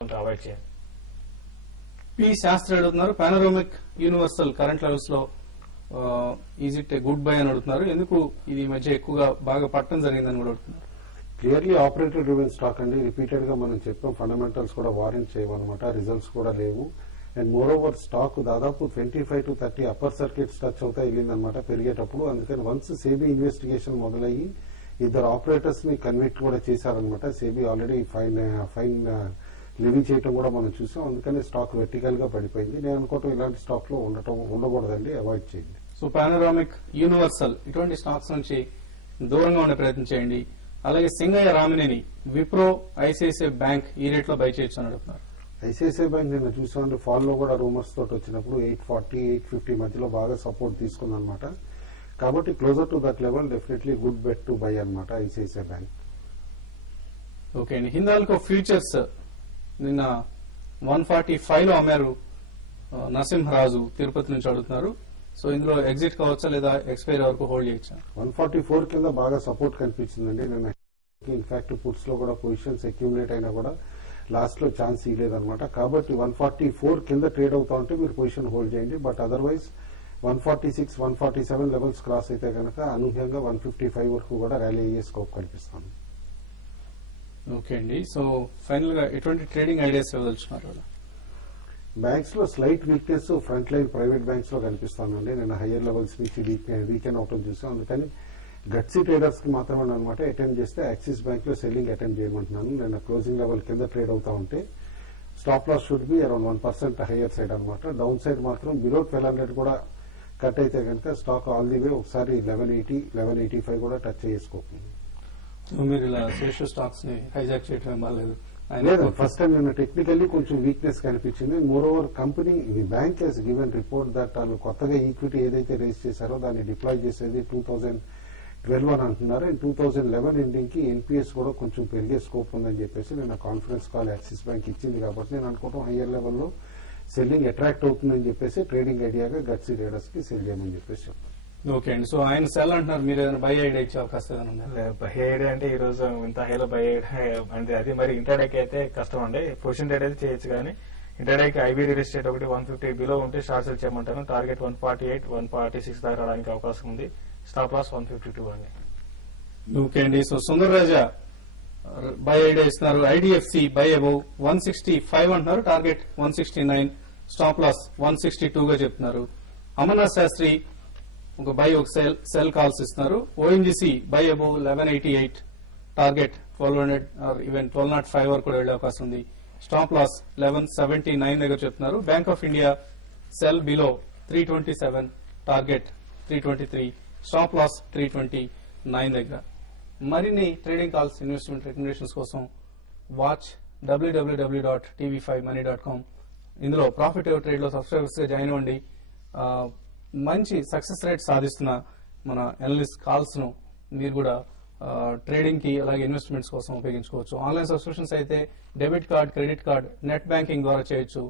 Avoid చేయాలి. P Sastry అడుగుతున్నారు, panoramic universal current levels లో is it a good bye అని అడుగుతున్నారు. ఎందుకు ఇది ఈ మధ్య ఎక్కువగా బాగా పట్టడం జరిగిందని కూడా అడుగుతున్నారు. క్లియర్లీ ఆపరేటర్ డ్రివెన్ స్టాక్ అండి. రిపీటెడ్ గా మనం చెప్పాం, ఫండమెంటల్స్ కూడా వారెంట్ చేయమన్నమాట, రిజల్ట్స్ కూడా లేవు. అండ్ మోర్ ఓవర్ స్టాక్ దాదాపు 25 to 30 అప్పర్ సర్కిట్స్ టచ్ అవుతా వెళ్ళిందనమాట పెరిగేటప్పుడు. అందుకని వన్స్ సేబీ ఇన్వెస్టిగేషన్ మొదలయ్యి ఇద్దరు ఆపరేటర్స్ ని కన్విక్ట్ కూడా చేశారనమాట. సేబీ ఆల్రెడీ ఫైన్ లివీ చేయటం కూడా మనం చూసాం. అందుకని స్టాక్ వెర్టికల్ గా పడిపోయింది. నేను అనుకోవటం ఇలాంటి స్టాక్ లో ఉండకూడదండి, అవాయిడ్ చేయండి. సో పానోరామిక్ యూనివర్సల్ ఇటువంటి స్టాక్స్ నుంచి దూరంగా ఉండే ప్రయత్నం చేయండి. అలాగే సింగయ్య రామినేని, విప్రో, ఐసిఐసిఐ బ్యాంక్ ఈ రేట్ లో బై చేయొచ్చు అని అడుగుతున్నారు. ఐసిఐసిఐ బ్యాంక్ నిన్న చూసామంటే ఫాల్ లో కూడా రూమర్స్ తోటి వచ్చినప్పుడు 840, 850 మధ్యలో బాగా సపోర్ట్ తీసుకుందనమాట. కాబట్టి closer to that level definitely good bet to buy అనమాట ఐసిఐసిఐ బ్యాంక్. ఓకే అండి. హిందాల్కో ఫ్యూచర్స్ నిన్న 145 లో అమ్మారు నరసింహరాజు, తిరుపతి నుంచి అడుగుతున్నారు. సో ఇందులో ఎగ్జిట్ కావచ్చా లేదా ఎక్స్పైరీ వరకు హోల్డ్ చేయొచ్చా? 144 కింద బాగా సపోర్ట్ కనిపించిందండి నిన్న. ఇన్ఫాక్ట్ పుట్స్ లో కూడా పొజిషన్స్ అక్యూములేట్ అయినా కూడా లాస్ట్ లో ఛాన్స్ ఇవ్వలేదన్నమాట. కాబట్టి 144 కింద ట్రేడ్ అవుతా ఉంటే మీరు పొజిషన్ హోల్డ్ చేయండి. బట్ అదర్వైజ్ 146, 147 లెవెల్స్ క్రాస్ అయితే కనుక అనూహ్యంగా 155 వరకు కూడా ర్యాలీ అయ్యే స్కోప్ కనిపిస్తుంది. ఓకే అండి. సో ఫైనల్ గా ఎటువంటి ట్రేడింగ్ ఐడియాస్ ఇవ్వదలుచున్నారు? బ్యాంక్స్ లో slight weakness front line private banks లో కనిపిస్తానండి. నేను హయ్యర్ లెవెల్స్ నుంచి వీకెండ్ అవటం చూసాం. అందుకని గట్సీ ట్రేడర్స్ కి మాత్రమే అనమాట అటెండ్ చేస్తే యాక్సిస్ బ్యాంక్ లో సెల్లింగ్ అటెండ్ చేయమంటున్నాను. నేను క్లోజింగ్ లెవెల్ కింద ట్రేడ్ అవుతా ఉంటే stop loss should be around 1% higher side అనమాట. డౌన్ సైడ్ మాత్రం బిలో 1200 కూడా కట్ అయితే కనుక స్టాక్ ఆల్ ది వే ఒకసారి 1180, 1185 కూడా టచ్ చేసుకోకుండా. మీరు ఇలా శేషు స్టాక్స్ ని హైజాక్ చేయడం బాగాలేదు. లేదు, ఫస్ట్ టైం నిన్న టెక్నికల్లీ కొంచెం వీక్నెస్ కనిపించింది. Moreover company bank has given report that వాళ్ళు కొత్తగా ఈక్విటీ ఏదైతే రేస్ చేశారో దాన్ని డిప్లాయ్ చేసేది 2012 అని అంటున్నారు. అండ్ 2011 ఎండింగ్ కి ఎన్పిఎస్ కూడా కొంచెం పెరిగే స్కోప్ ఉందని చెప్పేసి నేను కాన్ఫరెన్స్ కాల్ యాక్సిస్ బ్యాంక్ ఇచ్చింది. కాబట్టి నేను అనుకోవడం హయ్యర్ లెవెల్లో సెల్లింగ్ అట్రాక్ట్ అవుతుందని చెప్పేసి ట్రేడింగ్ ఐడియాగా గట్సీ ట్రేడర్స్ కి సెల్ చేయమని చెప్పేసి. ఓకే అండి. సో ఆయన సెల్ అంటున్నారు, మీరు ఏదైనా బై ఐడియా ఇచ్చే అవకాశం బై ఐడియా అంటే ఈ రోజు ఇంత హైలో బై అంటే అది మరి ఇంటర్డేకి అయితే కష్టం అండి. పొజిషన్ ట్రేడ్ అయితే చేయొచ్చు, కానీ ఇంటర్డేకి ఐబీ రియల్ ఎస్టేట్ ఒకటి 150 బిలో ఉంటే షార్ట్ సెల్ చేయమంటాను. టార్గెట్ 148, 146 దాకా రావడానికి అవకాశం ఉంది. స్టాప్ లాస్ 152 అండి. ఓకే అండి. So Sundar Raja by idea ఇస్తున్నారు. ఐడిఎఫ్సి బై అబౌవ్ 165 అంటున్నారు, టార్గెట్ 169, స్టాప్ లాస్ 162 గా చెప్తున్నారు. అమర్నాథ్ శాస్త్రి ఒక బై ఒక సెల్ కాల్స్ ఇస్తున్నారు. ONGC by above 1188, target 1200 even 1205 వరకు కూడా వెళ్లే అవకాశం ఉంది. స్టాప్ లాస్ 1179 దగ్గర చెప్తున్నారు. Bank of India sell below 327, target 323, stop loss 329 దగ్గర. మరిన్ని ట్రేడింగ్ కాల్స్, ఇన్వెస్ట్మెంట్ రికమెండేషన్స్ కోసం వాచ్ www.tv5money.com. ఇందులో ప్రాఫిట్ ట్రేడ్ లో సబ్స్క్రైబర్స్ గా జాయిన్ అవ్వండి. మంచి సక్సెస్ రేట్ సాధిస్తున్న మన అనలిస్ట్ కాల్స్ ను మీరు కూడా ట్రేడింగ్ కి అలాగే ఇన్వెస్ట్మెంట్స్ కోసం ఉపయోగించుకోవచ్చు. ఆన్లైన్ సబ్స్క్రిప్షన్స్ అయితే debit card, credit card, net banking ద్వారా చేయొచ్చు.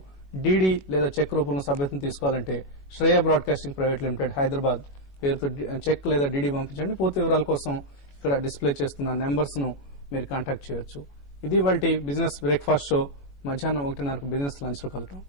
డీడీ లేదా చెక్ రూపంలో సభ్యత్వం తీసుకోవాలంటే Shreya broadcasting private limited Hyderabad పేరుతో చెక్ లేదా డీడీ పంపించండి. పూర్తి వివరాల కోసం ఇక్కడ డిస్ప్లే చేస్తున్న నెంబర్స్ ను మీరు కాంటాక్ట్ చేయొచ్చు. ఇది వాటి బిజినెస్ బ్రేక్ఫాస్ట్ షో. మధ్యాహ్నం 1:30 బిజినెస్ లంచ్ లో కలుద్దాం.